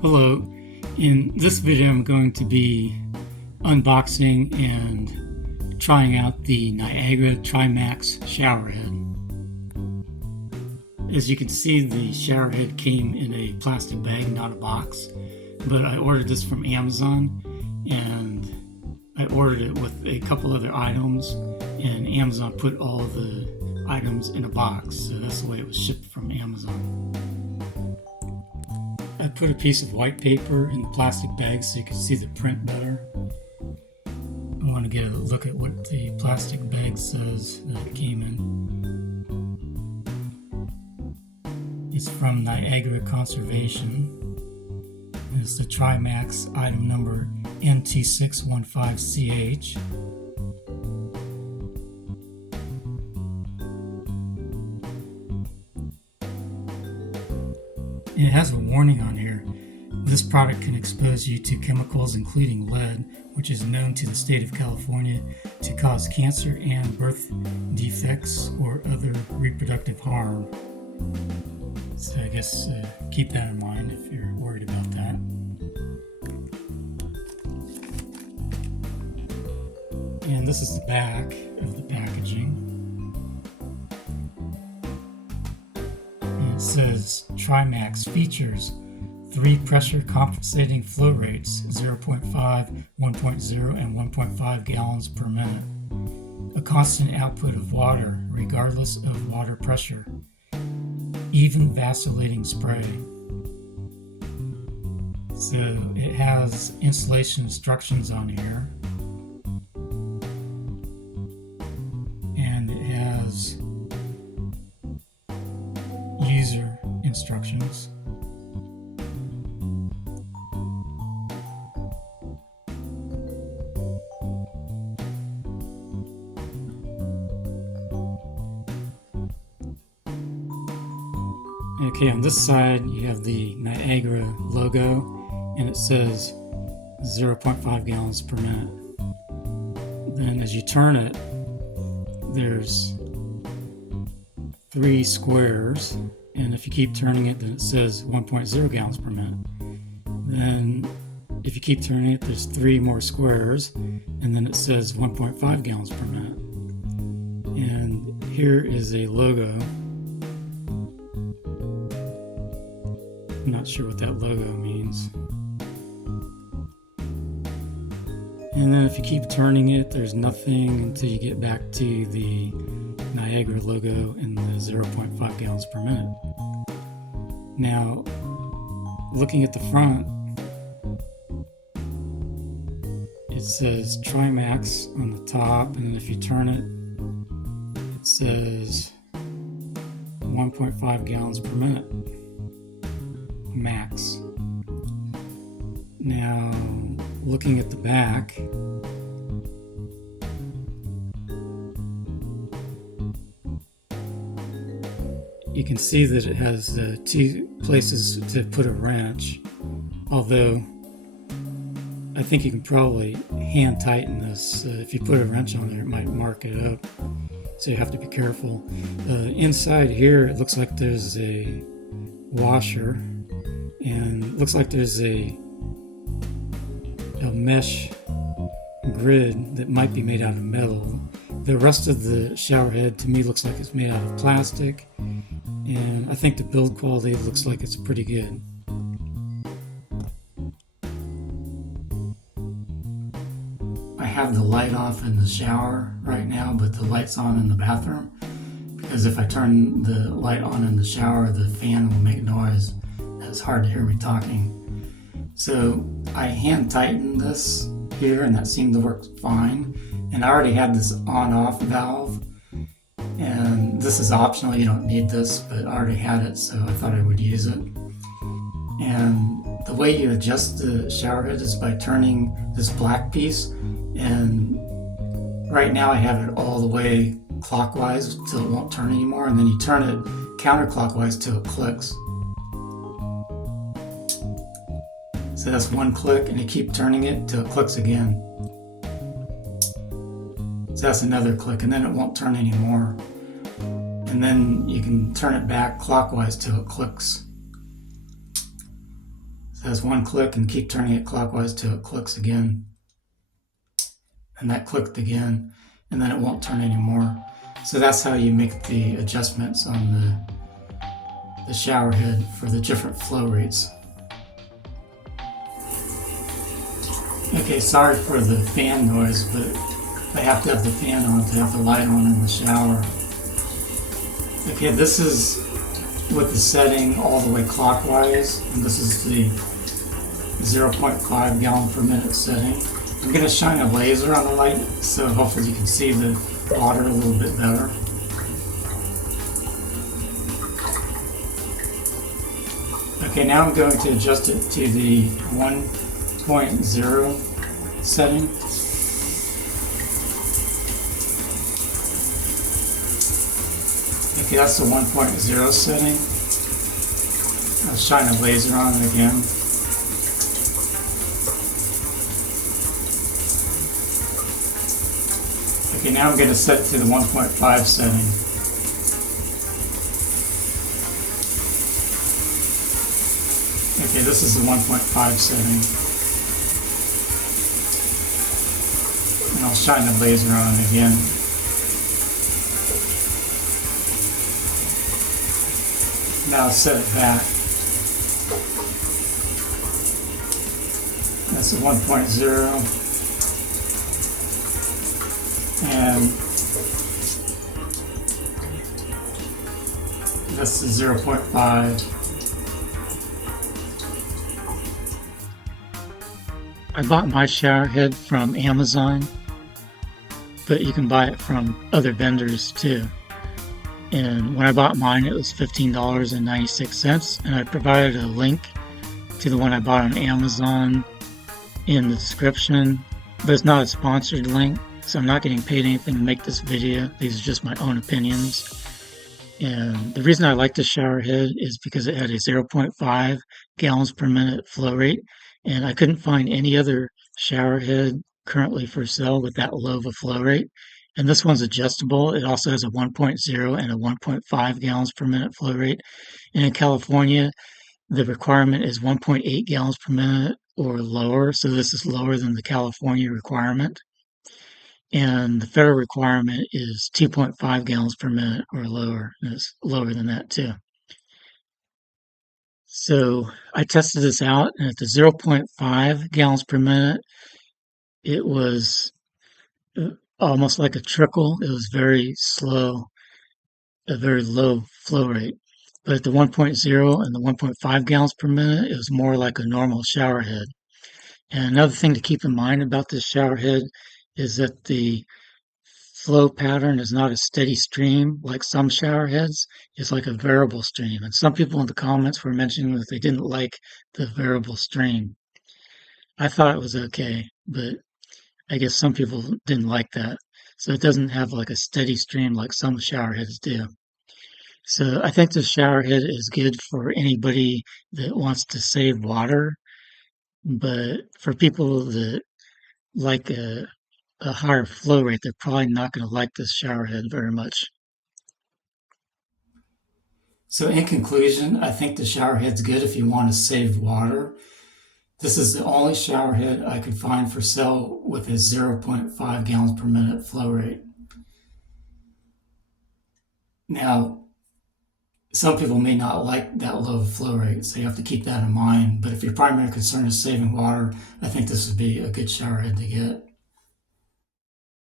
Hello, in this video I'm going to be unboxing and trying out the Niagara Trimax Showerhead. As you can see, the showerhead came in a plastic bag, not a box, but I ordered this from Amazon and I ordered it with a couple other items, and Amazon put all the items in a box, so that's the way it was shipped from Amazon. I put a piece of white paper in the plastic bag so you can see the print better. I want to get a look at what the plastic bag says that it came in. It's from Niagara Conservation. It's the Trimax item number NT615CH. It has a warning on here. This product can expose you to chemicals including lead, which is known to the state of California to cause cancer and birth defects or other reproductive harm. So I guess keep that in mind if you're worried about that. And this is the back of the packaging. It says Trimax features 3 pressure compensating flow rates, 0.5, 1.0, and 1.5 gallons per minute. A constant output of water regardless of water pressure. Even vacillating spray. So it has installation instructions on here. And it has user instructions. Okay, on this side you have the Niagara logo and it says 0.5 gallons per minute. Then as you turn it, there's 3 squares, and if you keep turning it, then it says 1.0 gallons per minute. Then if you keep turning it, there's 3 more squares, and then it says 1.5 gallons per minute. And here is a logo. I'm not sure what that logo means. And then if you keep turning it, there's nothing until you get back to the Niagara logo and the 0.5 gallons per minute. Now, looking at the front, it says Trimax on the top, and then if you turn it, it says 1.5 gallons per minute max. Now, looking at the back, you can see that it has 2 places to put a wrench, although I think you can probably hand tighten this. If you put a wrench on there, it might mark it up, so you have to be careful. Inside here, it looks like there's a washer, and it looks like there's a mesh grid that might be made out of metal. The rest of the showerhead to me looks like it's made out of plastic, and I think the build quality looks like it's pretty good. I have the light off in the shower right now, but the light's on in the bathroom, because if I turn the light on in the shower, the fan will make noise. It's hard to hear me talking. So I hand tightened this here, and that seemed to work fine. And I already had this on-off valve, and this is optional, you don't need this, but I already had it, so I thought I would use it. And the way you adjust the showerhead is by turning this black piece, and right now I have it all the way clockwise till it won't turn anymore, and then you turn it counterclockwise till it clicks. So that's 1 click, and you keep turning it till it clicks again. So that's another click, and then it won't turn anymore. And then you can turn it back clockwise till it clicks. So that's one click, and keep turning it clockwise till it clicks again. And that clicked again, and then it won't turn anymore. So that's how you make the adjustments on the shower head for the different flow rates. Okay, sorry for the fan noise, but I have to have the fan on to have the light on in the shower. Okay, this is with the setting all the way clockwise, and this is the 0.5 gallon per minute setting. I'm going to shine a laser on the light, so hopefully you can see the water a little bit better. Okay, now I'm going to adjust it to the 1.0 setting. Okay, that's the 1.0 setting. I'll shine a laser on it again. Okay, now I'm going to set it to the 1.5 setting. Okay, this is the 1.5 setting. And I'll shine the laser on it again. Now I'll set it back. That's the 1.0. And that's the 0.5. I bought my shower head from Amazon, but you can buy it from other vendors too. And when I bought mine, it was $15.96, and I provided a link to the one I bought on Amazon in the description, but it's not a sponsored link, so I'm not getting paid anything to make this video. These are just my own opinions. And the reason I like the shower head is because it had a 0.5 gallons per minute flow rate, and I couldn't find any other shower head currently for sale with that low of a flow rate. And this one's adjustable. It also has a 1.0 and a 1.5 gallons per minute flow rate. And in California, the requirement is 1.8 gallons per minute or lower, so this is lower than the California requirement. And the federal requirement is 2.5 gallons per minute or lower, and it's lower than that too. So I tested this out, and at the 0.5 gallons per minute, it was almost like a trickle. It was very slow, a very low flow rate. But at the 1.0 and the 1.5 gallons per minute, it was more like a normal shower head. And another thing to keep in mind about this shower head is that the flow pattern is not a steady stream like some shower heads. It's like a variable stream. And some people in the comments were mentioning that they didn't like the variable stream. I thought it was okay, but I guess some people didn't like that. So it doesn't have like a steady stream like some shower heads do. So I think the shower head is good for anybody that wants to save water, but for people that like a higher flow rate, they're probably not going to like this shower head very much. So in conclusion, I think the shower head's good if you want to save water. This is the only shower head I could find for sale with a 0.5 gallons per minute flow rate. Now, some people may not like that low flow rate, so you have to keep that in mind. But if your primary concern is saving water, I think this would be a good shower head to get.